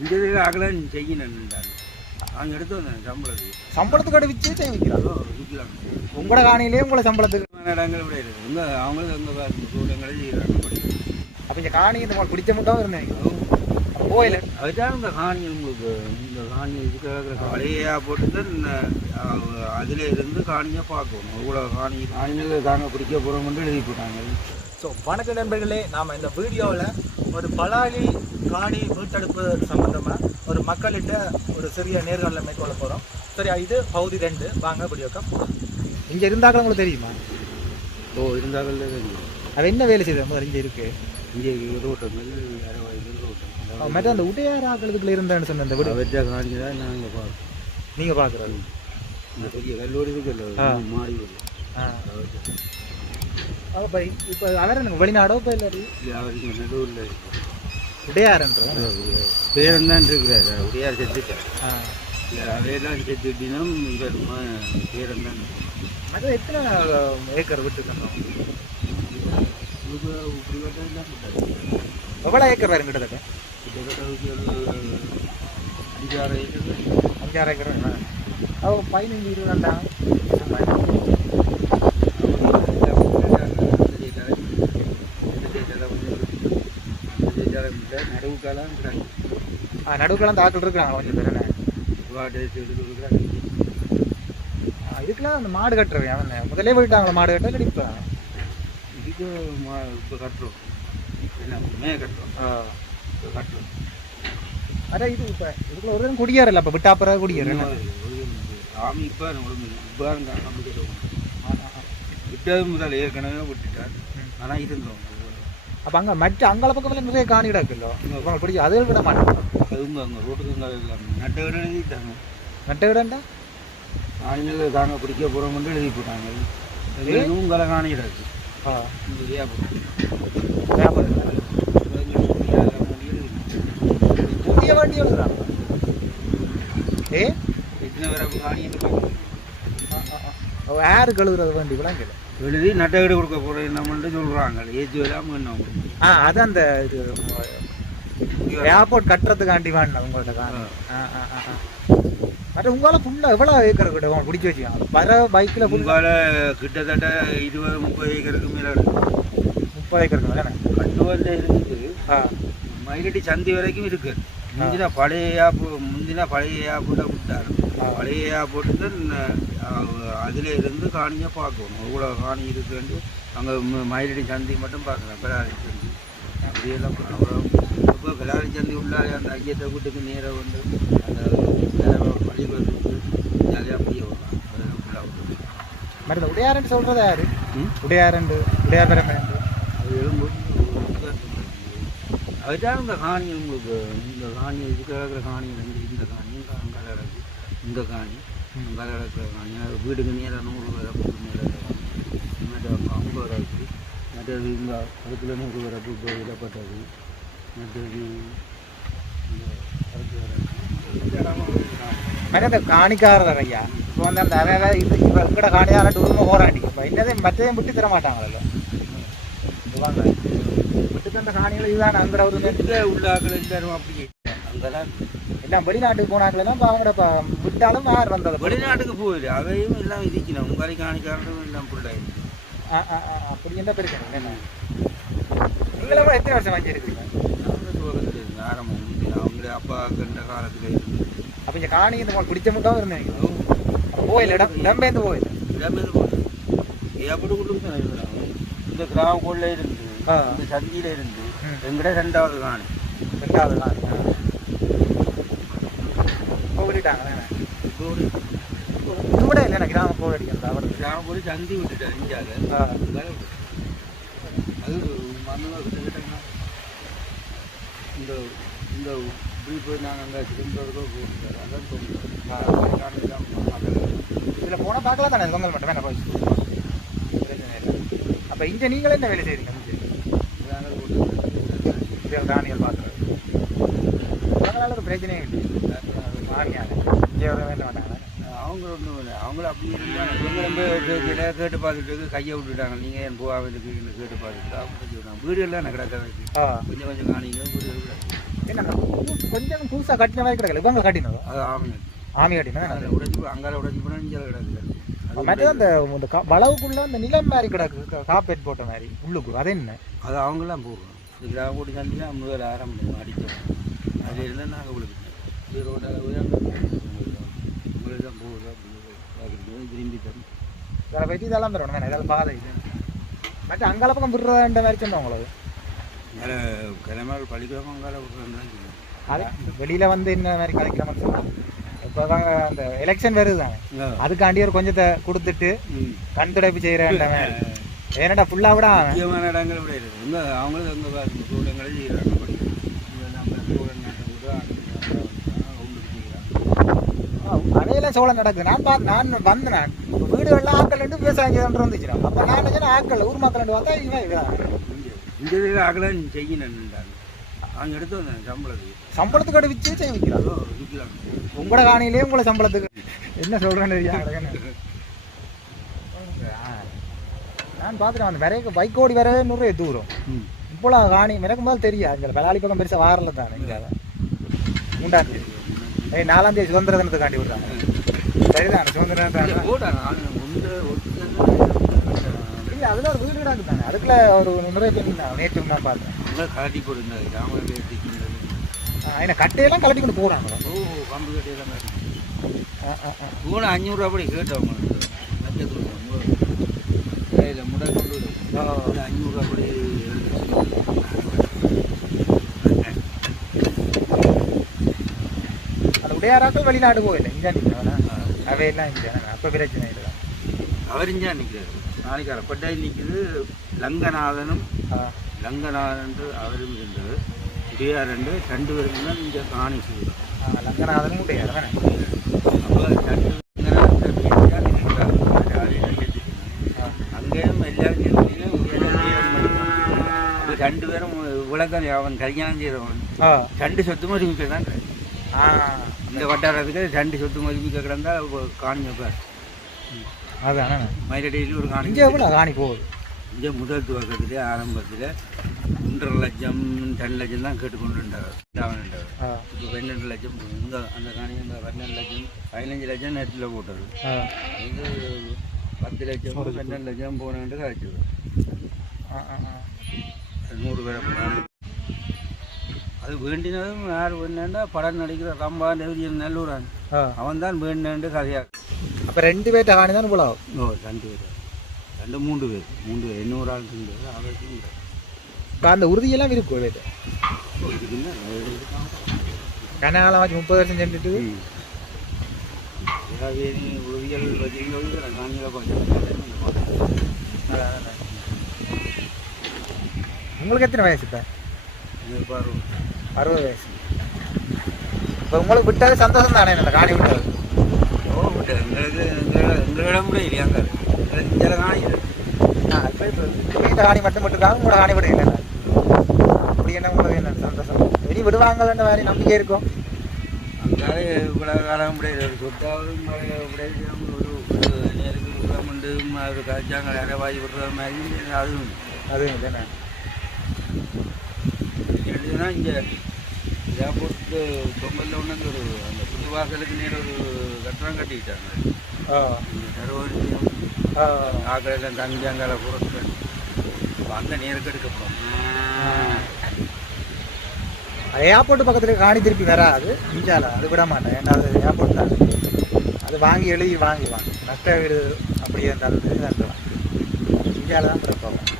இந்த இதில் அகலாம் செய்யணுன்றாங்க அவங்க எடுத்து வந்தேன் சம்பளத்துக்கு. சம்பளத்துக்கு விச்சு வைக்கிறாங்க அதோ விற்கலாம் உங்களோட காணியிலே உங்களை சம்பளத்துக்கு. இடங்கள் விட இருக்குது இங்கே அவங்களும் எங்கள் சூழங்களை செய்கிறாங்க அப்போ இந்த காணி இந்த பிடிச்ச மட்டும் இருந்தீங்க கோயில். அதுதான் இந்த காணி உங்களுக்கு இந்த காணி இதுக்கு இருக்கிற பழையா போட்டு தான் அதில் இருந்து காணியை பார்க்கணும். இவ்வளோ காணி காணிகள் தாங்க பிடிக்க போகிறோம்னு எழுதி போட்டாங்க ஸோ வணக்க நண்பர்களே நாம் இந்த வீடியோவில் ஒரு பலாலி காணி மீட்டெடுப்பு சம்பந்தமாக ஒரு மக்கள்கிட்ட ஒரு சிறிய நேர்காணலை மேற்கொள்ள போகிறோம் சரியா இது பகுதி ரெண்டு. வாங்க வீடியோக்கா இங்கே இருந்தாக்க உங்களுக்கு தெரியுமா? ஓ இருந்தாங்கல்ல தெரியும். அது என்ன வேலை செய்யுது முதல்ல இங்கே இருக்கு. இங்கே ரோட்டம் மற்ற அந்த உடையார் ஆக்களுக்குள்ள இருந்தேன்னு சொன்ன இந்த வீடு. வெற்ற காணி தான் நாங்கள் பார்க்கணும் நீங்கள் பார்க்குறது. இந்த பெரிய கல்லூரி ஆ. மாறி ஆ. அப்போ இப்போ அவர் எனக்கு வெளிநாடோ இப்போ இல்லை அவருக்கு நடுவில் இருக்கு உடையார்ன்ற? பேரன் இருக்கிறார் உடையார் செத்துட்டார் அவையெல்லாம் செத்துட்டினும் இவர் பேரன் தான் அது எத்தனை ஏக்கர் விட்டு தந்தோம் இப்படி வட்டெல்லாம் போட்டார். எவ்வளோ ஏக்கர் வரும் கிட்டத்தட்ட? கிட்டத்தட்ட அஞ்சாறு ஏக்கர் அஞ்சாறு ஏக்கர் அவ பதினஞ்சு இருபதாண்டா நடுவுக்காலாம் ஆ நடுவுக்கெல்லாம் தாக்கல் இருக்கிறாங்க கொஞ்சம் பேர் என்ன? ஆ, இதுக்கெல்லாம் அந்த மாடு கட்டுறவன் அவன் முதலே போயிட்டாங்களா மாடு கட்ட இப்போ? இதுக்கு இப்போ கட்டுறோம். என்ன மே கட்டுறோம். இப்போ கட்டுறோம். அதான் இது இப்போ இதுக்குள்ள ஒரு குடியார் இல்லை இப்போ விட்டாப்புற குடியார் என்ன? சாமி இப்போ நம்மளுக்கு இப்போ நம்பிக்கை விட்டது முதல் ஏற்கனவே விட்டுட்டார். ஆனால் இருந்தோம். அப்போ அங்கே மற்ற அங்கால பக்கத்தில் நிறைய காணி கிடக்குல்லோ அவங்க பிடிச்சி அதில் விட மாட்டாங்க. அதுங்க அங்கே ரோட்டுக்கு அங்கே எல்லாம் நட்ட விட எழுதிட்டாங்க. நட்ட விடண்டா ஆணிகள் தாங்க பிடிக்க போகிறோம்னு எழுதி போட்டாங்க. எங்களுக்கும் கலை காணிடாச்சு ஆ. புதிய வண்டி எழுதுறாங்க ஏ? எத்தனை பேரை அவ யாருக்கு எழுதுறது வண்டி? விளங்கல எழுதி நட்ட வீடு கொடுக்க போகிறோம் என்னமென்று சொல்கிறாங்க ஏஜ் இல்லாமல் என்ன ஆ அது அந்த இது ஏர்போர்ட் கட்டுறதுக்காண்டி வேணும் உங்கள்ட்ட காணி ஆ. ஆ ஆ ஆ. மற்ற உங்களால ஃபுல்லாக எவ்வளோ ஏக்கர் கிட்ட உங்க பிடிச்சி வச்சுக்காங்க வர பைக்கில் ஃபுல் உங்களால் கிட்டத்தட்ட இருபது முப்பது ஏக்கருக்கு மேலே முப்பது ஏக்கர் தானே? கட்டுவல்ல இருக்குது ஆ. மயிலட்டி சந்தி வரைக்கும் இருக்கு. முந்தின பழைய ஏப்பு முந்தின பழைய ஏப்புட்ட விட்டார் ஆ. பழைய ஏப்போட்டு தான் அதில் இருந்து காணியை பார்க்கணும். இவ்வளோ காணி இருக்குன்னு அங்கே மயிலடி சந்தி மட்டும் பார்க்குறேன் பிளாரி சந்தி. அப்படியெல்லாம் அவ்வளோ இப்போ பிளாரி சந்தி உள்ளாலே அந்த ஐயத்தை வீட்டுக்கு நேராக வந்து அந்த பள்ளிக்கூடத்துக்கு ஜாலியாக அப்படியே விடலாம். அதெல்லாம் ஃபுல்லாக விட்டு மற்ற இந்த உடையாரண்டு சொல்கிறது யாரு? ம்? உடையாரண்டு உடையார் அது எழும்போது அதுதான் இந்த காணி உங்களுக்கு இந்த காணி இதுக்கு இருக்கிற காணி இந்த காணி அங்கே கிடக்கு இந்த காணி அங்கே கிடக்கிற காணி வீடுக்கு நேராக நூறு வரப்பு மேலே மற்ற ஐம்பது வரப்பு மற்றது இங்கே அதுக்குள்ள நூறு வரப்பு இப்போ விடப்பட்டது மற்றது இந்த அதுக்கு வரப்பு மற்ற அந்த காணிக்காரர் ஐயா இப்போ வந்து அந்த அவன் இது இப்போ எங்கட காணியார டூருமே போராடி இப்போ இன்னதே மற்றதையும் விட்டு தர மாட்டாங்களല്ലോ. வாங்க. விட்டு தந்த காணிகள் இதுதான் வீட்டில் உள்ளாக்கள் எல்லாரும் அப்படி அங்கெல்லாம் எல்லாம் வெளிநாட்டுக்கு போனாங்களே இப்போ அவங்களோட விட்டாலும் யார் வந்தது. வெளிநாட்டுக்கு போயிடு அவையும் எல்லாம் இருக்கணும் உங்களை காணிக்காரனும் எல்லாம் ஆ அப்படி என்ன பிரச்சனை? என்ன? நீங்களும் கூட எத்தனை வருஷம் துவக்கத்தில் இருந்து ஆரம்பம் அவங்களே அப்பா கண்ட காலத்தில் இருந்து. அப்போ இந்த காணி இந்த உங்களுக்கு பிடிச்ச மட்டும் இருந்தீங்க போயில இடம் இடம்பெயர்ந்து போயில இடமே போகுது எப்படி கொடுத்து தான் இருக்கிறாங்க இந்த கிராமக்குள்ளே இருந்து ஆ. இந்த சந்தியில் இருந்து ம். எங்கிட்ட ரெண்டாவது காணி. ரெண்டாவது நாள் போயிட்டாங்க கூட இல்லை எனக்கு கிராமம் போய் அடிக்கிறது அவர் கிராமக்குள்ளே சந்தி விட்டுட்டார் இந்தியாவில் அது மண்ணு கிட்டத்தட்ட இந்த இந்த இப்படி போய் நாங்கள் அங்கே திரும்பறதோ போட்டுட்டார் அதான் சொல்லுங்கள் இதில் போனால் பார்க்கலாம் தானே சொந்தல் மட்டும் வேணா போய் பிரச்சனை இல்லை அப்போ இங்கே நீங்களே என்ன வேலை செய்றீங்க இங்கே தானியல் பார்க்குறது அதனால ஒரு பிரச்சனையும் இல்லை மாமியார் இங்கே வர வேண்ட மாட்டாங்க அவங்க ஒன்றும் இல்லை அவங்களும் அப்படி இருந்தாங்க இவங்க ரொம்ப கேட்டு கேட்டு பார்த்துட்டு கையை விட்டுட்டாங்க நீங்கள் என் போகாமல் இருக்கீங்கன்னு கேட்டு பார்த்துட்டு அவங்க செஞ்சு விட்டாங்க வீடு எல்லாம் எனக்கு கிடக்க ஆ கொஞ்சம் கொஞ்சம் காணிங்க வீடு கிடக்கு என்ன கொஞ்சம் புதுசாக கட்டின மாதிரி கிடக்கல இவங்க கட்டினதோ அது ஆமாம் ஆமி கட்டினதா அதில் உடைச்சி அங்கால உடைச்சி போனால் இங்கே கிடக்குது அது அந்த இந்த கா- வளவுக்குள்ள அந்த நிலம் மாதிரி கிடக்கு காப்பேட் போட்ட மாதிரி உள்ளுக்கு அது என்ன? அது அவங்களாம் போடுறோம் இது கிராம கூட்டி சந்தி தான் முதல்ல ஆரம்பிச்சோம் அடித்தோம் அதில் இருந்தால் நாங்கள் உங்களுக்கு ஈரோட உங்களுக்கு தான் போகுது திரும்பி தரும் வேற வெட்டி இதெல்லாம் தரணும் வேணாம் இதெல்லாம் பாதை இது மற்ற அங்கால பக்கம் விடுறதான்ற மாதிரி சொன்னோம் உங்களுக்கு வேறு கிழமைகள் பள்ளிக்கிழமை அங்கால விட்றேன்னு தான் சொல்லுவேன் வெளியில வந்து என்ன மாதிரி கதைக்கிறோம்னு சொன்னா இப்போதாங்க அந்த எலெக்ஷன் வருது அதுக்காண்டி ஒரு கொஞ்சத்தை கொடுத்துட்டு ம். கண் துடைப்பு செய்கிறேன்ற மாதிரி ஏன்னாடா ஃபுல்லாக விட முக்கியமான இடங்கள் விட இருக்குது இங்கே அவங்களும் எங்கே பாருங்க சூடங்களை செய்கிறாங்க சோளம் நடக்குது நான் பார்த்து நான் வந்து நான் வீடுகள்லாம் ஆக்கள் ரெண்டு விவசாயம் செய்யணும் வந்துச்சு அப்போ நான் நினைச்சேன் ஆக்கள் ஊர் மக்கள் ரெண்டு வந்தா இவன் இருக்கிற ஆகலாம் செய்யணுன்றாங்க அவங்க எடுத்து வந்தேன் சம்பளத்துக்கு. சம்பளத்துக்கு அடி வச்சு செய்ய விற்கிறாங்க உங்களோட காணியிலே உங்களை சம்பளத்துக்கு. என்ன சொல்றேன்னு தெரியா நான் பார்த்துட்டேன் அந்த விரைக்கு பைக் ஓடி வரவே நூறு தூரம். இப்போலாம் காணி. மிளக்கும் போது தெரியாது இங்கே வெளாளி பக்கம் பெருசாக வாரல தானே. இங்கே. மூன்றாம் தேதி ஏய் நாலாம் தேதி சுதந்திர தினத்துக்காண்டி விடுறாங்க. சரிதான் சுதந்திர தினம் போடா நான் ஒன்று ஒட்டு இல்லை அதில் ஒரு வீடு கிடக்கு தானே. அதுக்குள்ள ஒரு நான் நேற்று நான் பார்த்தேன். கலட்டி ராமர் பேசிக்கின்றது என்ன கட்டையெல்லாம் கலட்டி கொண்டு போகிறாங்க ஓ கம்பு கட்டியெல்லாம் ஆ மூணு அஞ்சூறுரூவா படி கேட்டவங்க லட்சத்துல இல்லை முடை கொண்டு அஞ்சூறுரூவா படி அந்த உடையாராக்கள் வெளிநாடு போயில்லை இங்கே அவையெல்லாம் இங்கே அப்போ பிரச்சனை இல்லை. அவர் இங்கே நிற்கிறாரு. நாளைக்கு அரப்பட்டாய் நிற்குது லங்கநாதனும் லங்கநாதன் அவரும் இருந்தது. உடையார் ரெண்டு ரெண்டு பேருக்கு தான் இங்கே காணி செய்யும் ஆ லங்கநாதனும் உடையார் தானே? அப்போ ரெண்டு அங்கேயும் எல்லாரும் ரெண்டு பேரும் இவ்வளோதான் அவன் கல்யாணம் செய்தவன். ரெண்டு சொத்து மதிமிக்க தான் ஆ. இந்த வட்டாரத்துக்கு ரெண்டு சொத்து மதிமிக்க கிடந்தா காணி வைப்பார் அதானே மயிலடியில் ஒரு காணி இங்கே எவ்வளோ காணி போகுது? இங்கே முதல் துவக்கத்தில் ஆரம்பத்தில் ஒன்றரை லட்சம் ரெண்டு லட்சம் தான் ஆ. இப்போ பன்னெண்டு லட்சம். இந்த அந்த காணி இந்த பன்னெண்டு லட்சம் பதினஞ்சு லட்சம் நேரத்தில் போட்டது. இது பத்து லட்சம் பன்னெண்டு லட்சம் போனேன்ட்டு காய்ச்சது. நூறு பேரை அது வேண்டினதும் யார் வேண்டாண்டா படம் நடிக்கிற ரம்பா நெவிரியன் நல்லூரான். அவன் தான் வேண்டாண்டு கதையா. அப்போ ரெண்டு பேர்ட்ட காணி தான் ஆகும் ஓ ரெண்டு பேர்? ரெண்டு மூன்று பேர். மூன்று பேர். இன்னொரு ஆள் ரெண்டு பேர் அவருக்கு அந்த உறுதியெல்லாம் இருக்கும் வீட்டு கனகாலம் வச்சு முப்பது வருஷம் செஞ்சுட்டு உறுதிகள் வச்சுருந்தோம் காணியில் கொஞ்சம் உங்களுக்கு எத்தனை வயசு இப்போ? அறுபது வயசு. இப்போ உங்களுக்கு விட்டது சந்தோஷம் தானே இந்த காணி விட்டது? ஓ விட்டு எங்களுக்கு எங்களை எங்களிடம் கூட எங்களுக்கு இங்கே இப்போ இந்த காணி மட்டும் விட்டுருக்காங்க உங்களோட காணி விடுங்க அப்படி என்ன உங்களுக்கு என்ன சந்தோஷம்? இனி விடுவாங்கன்ற மாதிரி நம்பிக்கை இருக்கும் அங்காலே இவ்வளோ காலம் ஒரு சொத்தாவது ஒரு ஒரு நேருக்கு அது காய்ச்சாங்க வாய் விடுற மாதிரி அதுவும் அது இல்லைண்ணே எப்படின்னா இங்கே ஏர்போர்ட்டு பொங்கலில் ஒன்று ஒரு அந்த புது வாசலுக்கு நேரம் ஒரு கட்டணம் கட்டிக்கிட்டாங்க. ஆ. தருவடியும் ஆ. ஆக்கெல்லாம் தங்கி அங்கால பொறுத்து அந்த நேருக்கு எடுக்கப்படும். ஏர்போர்ட் பக்கத்துல காணி திருப்பி வராது. இஞ்சால அது விட மாட்டேன் ஏன்னா அது ஏர்போர்ட் தான். அது வாங்கி எழுதி வாங்கி வாங்க. நஷ்ட வீடு அப்படியே இருந்தாலும் தான் இஞ்சால தான் பிறப்பாகும்